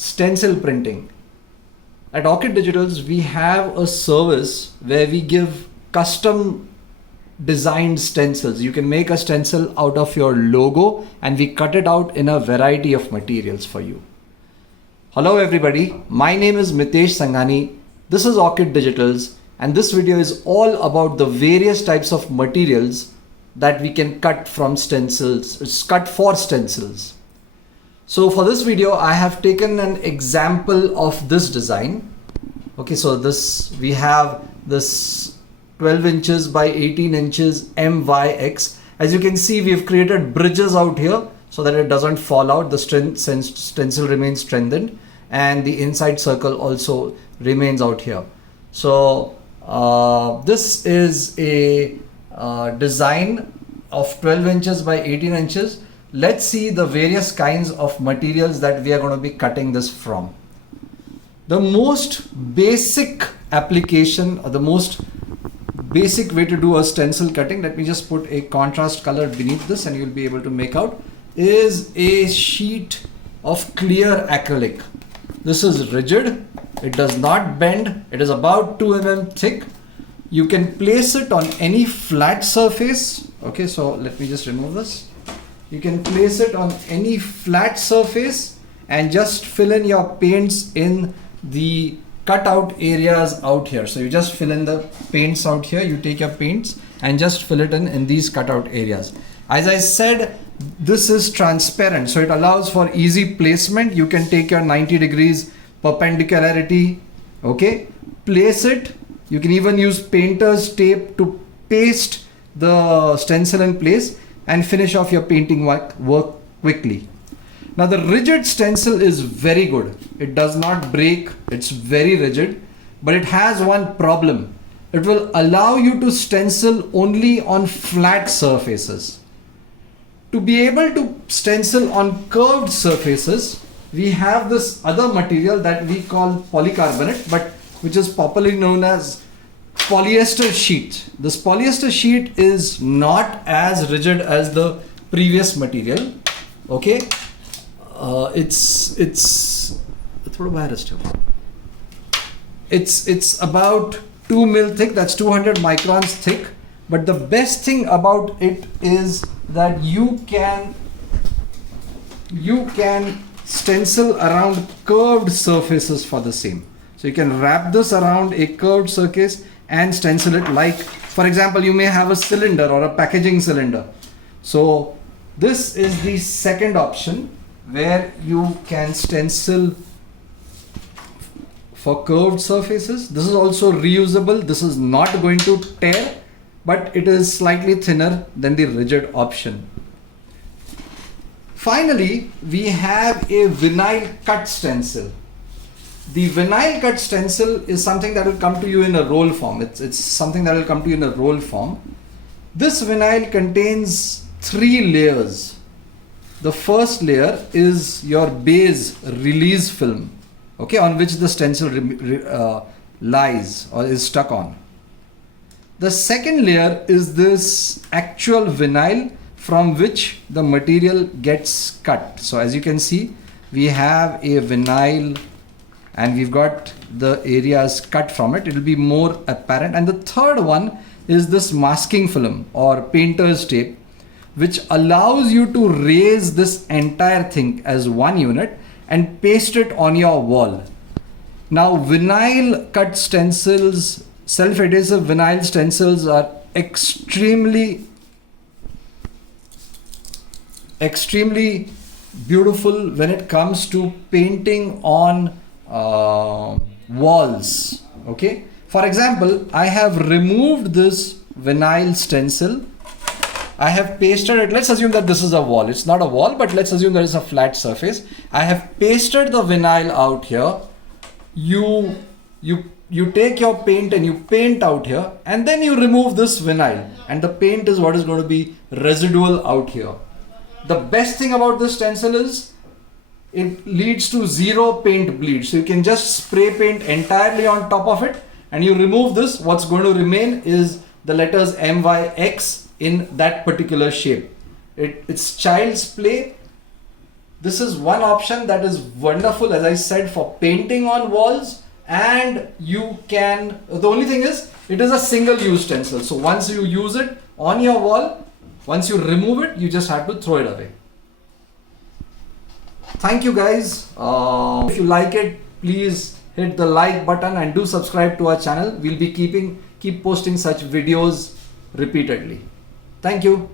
stencil printing. At Orchid Digitals, we have a service where we give custom designed stencils. You can make a stencil out of your logo and we cut it out in a variety of materials for you. Hello everybody, my name is Mitesh Sanghani. This is Orchid Digitals and this video is all about the various types of materials that we can cut from stencils. It's cut for stencils. So for this video, I have taken an example of this design. Okay, so we have this 12 inches by 18 inches MYX. As you can see, we have created bridges out here so that it doesn't fall out. The stencil remains strengthened and the inside circle also remains out here. So this is a design of 12 inches by 18 inches. Let's see the various kinds of materials that we are going to be cutting this from. The most basic application or the most basic way to do a stencil cutting, let me just put a contrast color beneath this and you'll be able to make out, is a sheet of clear acrylic. This is rigid, it does not bend, it is about 2 mm thick. You can place it on any flat surface. Okay, so let me just remove this. You can place it on any flat surface and just fill in your paints in the cutout areas out here. So you just fill in the paints out here. You take your paints and just fill it in these cutout areas. As I said, this is transparent, so it allows for easy placement. You can take your 90 degrees perpendicularity, okay, place it. You can even use painter's tape to paste the stencil in place and finish off your painting work quickly. Now the rigid stencil is very good. It does not break, it's very rigid, but it has one problem. It will allow you to stencil only on flat surfaces. To be able to stencil on curved surfaces, we have this other material that we call polycarbonate, but which is popularly known as polyester sheet. This polyester sheet is not as rigid as the previous material. Okay, it's about 2 mm thick. That's 200 microns thick. But the best thing about it is that you can stencil around curved surfaces for the same. So you can wrap this around a curved surface and stencil it, like for example you may have a cylinder or a packaging cylinder. So this is the second option where you can stencil for curved surfaces. This is also reusable. This is not going to tear, but it is slightly thinner than the rigid option. Finally, we have a vinyl cut stencil. The vinyl cut stencil is something that will come to you in a roll form. It's something that will come to you in a roll form. This vinyl contains 3 layers. The first layer is your base release film, okay, on which the stencil lies or is stuck on. The second layer is this actual vinyl from which the material gets cut. So as you can see, we have a vinyl and we've got the areas cut from it. It will be more apparent. And the third one is this masking film or painter's tape, which allows you to raise this entire thing as one unit and paste it on your wall. Now vinyl cut stencils, self-adhesive vinyl stencils are extremely beautiful when it comes to painting on walls. Okay, for example, I have removed this vinyl stencil. I have pasted it. Let's assume that this is a wall. It's not a wall, but let's assume that it's a flat surface. I have pasted the vinyl out here. You take your paint and you paint out here, and then you remove this vinyl, and the paint is what is going to be residual out here. The best thing about this stencil is it leads to zero paint bleed. So you can just spray paint entirely on top of it and you remove this. What's going to remain is the letters MYX in that particular shape. It's child's play. This is one option that is wonderful, as I said, for painting on walls. And you can, the only thing is, it is a single use stencil. So once you use it on your wall, once you remove it, you just have to throw it away. Thank you guys. If you like it, please hit the like button and do subscribe to our channel. We'll be keep posting such videos repeatedly. Thank you.